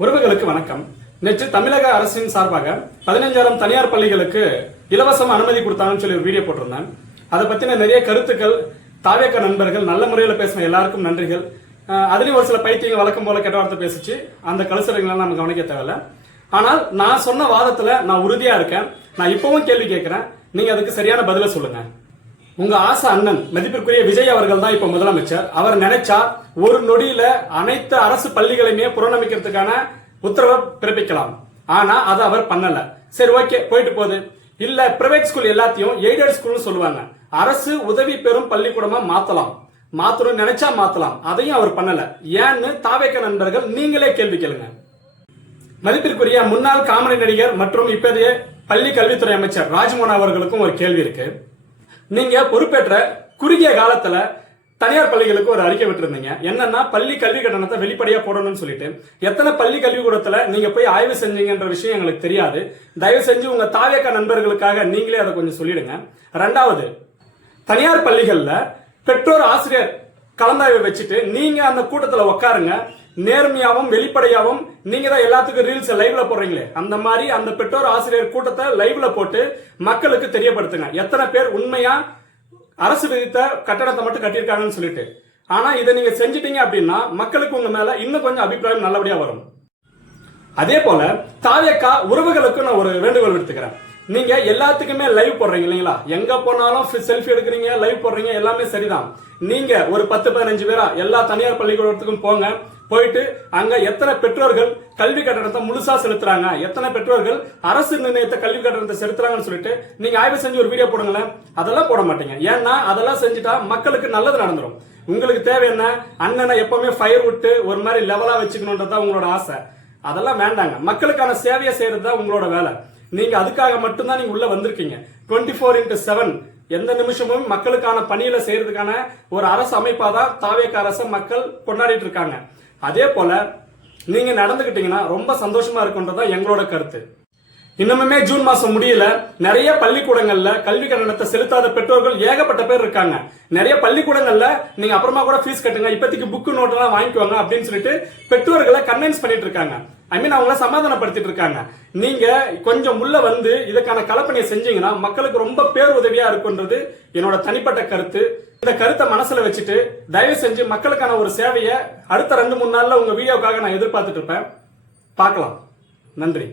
உறவுகளுக்கு வணக்கம். நேற்று தமிழக அரசின் சார்பாக 15,000 தனியார் பள்ளிகளுக்கு இலவசம் அனுமதி கொடுத்தாங்கன்னு சொல்லி ஒரு வீடியோ போட்டிருந்தேன். அதை பத்தின நிறைய கருத்துக்கள் தாவேக நண்பர்கள் நல்ல முறையில் பேசின எல்லாருக்கும் நன்றிகள். அதுலயும் ஒரு சில பைத்தியங்கள் வழக்கம் போல கெட்ட வார்த்தை பேசிச்சு. அந்த கலுசரைகளை நம்ம கவனிக்க தேவையில்ல. ஆனால் நான் சொன்ன வாதத்துல நான் உறுதியா இருக்கேன். நான் இப்பவும் கேள்வி கேட்கிறேன், நீங்க அதுக்கு சரியான பதில சொல்லுங்க. உங்க ஆசை அண்ணன் மதிப்பிற்குரிய விஜய் அவர்கள் தான் இப்ப முதலமைச்சர். அவர் நினைச்சா ஒரு நொடியில அனைத்து அரசு பள்ளிகளையுமே புறநமைக்கிறதுக்கான உத்தரவை பிறப்பிக்கலாம். ஆனா அதை அவர் பண்ணல. சரி, ஓகே, போயிட்டு போகுது. இல்ல பிரைவேட் ஸ்கூல் எல்லாத்தையும் எய்டட் ஸ்கூல்னு சொல்லுவாங்க. அரசு உதவி பெறும் பள்ளிக்கூடமா மாத்தணும் நினைச்சா மாத்தலாம். அதையும் அவர் பண்ணல. ஏன்னு தாவேக நண்பர்கள் நீங்களே கேள்வி கேளுங்க. மதிப்பிற்குரிய முன்னாள் காமெடி நடிகர் மற்றும் இப்போதைய பள்ளி கல்வித்துறை அமைச்சர் ராஜ்மோகன் அவர்களுக்கும் ஒரு கேள்வி இருக்கு. நீங்க பொறுப்பேற்ற குறுகிய காலத்துல தனியார் பள்ளிகளுக்கு ஒரு அறிக்கை விட்டுருந்தீங்க. என்னன்னா பள்ளி கல்வி கட்டணத்தை வெளிப்படையா போடணும்னு சொல்லிட்டு. எத்தனை பள்ளி கல்விக்கூடத்துல நீங்க போய் ஆய்வு செஞ்சீங்கன்ற விஷயம் எங்களுக்கு தெரியாது. தயவு செஞ்சு உங்க தாவேக நண்பர்களுக்காக நீங்களே அதை கொஞ்சம் சொல்லிடுங்க. ரெண்டாவது, தனியார் பள்ளிகள்ல பெற்றோர் ஆசிரியர் கலந்தாய்வை வச்சுட்டு நீங்க அந்த கூட்டத்துல உட்காருங்க. நேர்மையாவும் வெளிப்படையாவும் நீங்க தான் எல்லாத்துக்கும் ரீல்ஸ் லைவ்ல போடுறீங்களே, அந்த மாதிரி அந்த பெற்றோர் ஆசிரியர் கூட்டத்தை லைவ்ல போட்டு மக்களுக்கு தெரியப்படுத்துங்க. எத்தனை பேர் உண்மையா அரசு விதித்த கட்டணத்தை மட்டும் கட்டியிருக்காங்கன்னு சொல்லிட்டு. ஆனா இதை நீங்க செஞ்சிட்டீங்க அப்படின்னா மக்களுக்கு உங்க மேல இன்னும் கொஞ்சம் அபிப்பிராயம் நல்லபடியா வரும். அதே போல தாவேகா உறவுகளுக்கு நான் ஒரு வேண்டுகோள் விடுத்துக்கிறேன். நீங்க எல்லாத்துக்குமே லைவ் போடுறீங்க இல்லைங்களா? எங்க போனாலும் செல்ஃபி எடுக்கிறீங்க, லைவ் போடுறீங்க, எல்லாமே சரிதான். நீங்க ஒரு 10-15 பேரா எல்லா தனியார் பள்ளிக்கூடத்துக்கும் போங்க. போயிட்டு அங்க எத்தனை பெற்றோர்கள் கல்வி கட்டணத்தை முழுசா செலுத்துறாங்க, எத்தனை பெற்றோர்கள் அரசு நிர்ணயித்த கல்வி கட்டணத்தை செலுத்துறாங்கன்னு சொல்லிட்டு நீங்க ஆய்வு செஞ்சு ஒரு வீடியோ போடுங்களேன். அதெல்லாம் போட மாட்டீங்க. ஏன்னா அதெல்லாம் செஞ்சுட்டா மக்களுக்கு நல்லது நடந்துரும். உங்களுக்கு தேவை என்ன? அண்ணனை எப்பவுமே ஃபயர் விட்டு ஒரு மாதிரி லெவலா வச்சுக்கணும்ன்றதா உங்களோட ஆசை. அதெல்லாம் வேண்டாங்க. மக்களுக்கான சேவையை செய்யறது தான் உங்களோட வேலை. நீங்க அதுக்காக மட்டும்தான் நீங்க உள்ள வந்திருக்கீங்க. 24/7 எந்த நிமிஷமும் மக்களுக்கான பணியில செய்யறதுக்கான ஒரு அரசு அமைப்பா தான் தாவேக அரசு மக்கள் கொண்டாடிட்டு இருக்காங்க. அதே போல நீங்க நடந்துகிட்டீங்கன்னா ரொம்ப சந்தோஷமா இருக்குன்றதான் எங்களோட கருத்து. இன்னுமே ஜூன் மாசம் முடியல. நிறைய பள்ளிக்கூடங்கள்ல கல்வி கட்டணத்தை செலுத்தாத பெற்றோர்கள் ஏகப்பட்ட பேர் இருக்காங்க. நிறைய பள்ளிக்கூடங்கள்ல நீங்க அப்புறமா கூட ஃபீஸ் கட்டுங்க, இப்போதைக்கு புக்கு நோட் எல்லாம் வாங்கிக்குவாங்க அப்படின்னு சொல்லிட்டு பெற்றோர்களை கன்வின்ஸ் பண்ணிட்டு இருக்காங்க. அவங்கள சமாதானப்படுத்திட்டு இருக்காங்க. நீங்க கொஞ்சம் உள்ள வந்து இதுக்கான கலப்பணியை செஞ்சீங்கன்னா மக்களுக்கு ரொம்ப பேர் உதவியா இருக்குன்றது என்னோட தனிப்பட்ட கருத்து. இந்த கருத்தை மனசுல வச்சுட்டு தயவு செஞ்சு மக்களுக்கான ஒரு சேவையை அடுத்த 2-3 நாள்ல உங்க வீடியோக்காக நான் எதிர்பார்த்துட்டு இருப்பேன். பார்க்கலாம். நன்றி.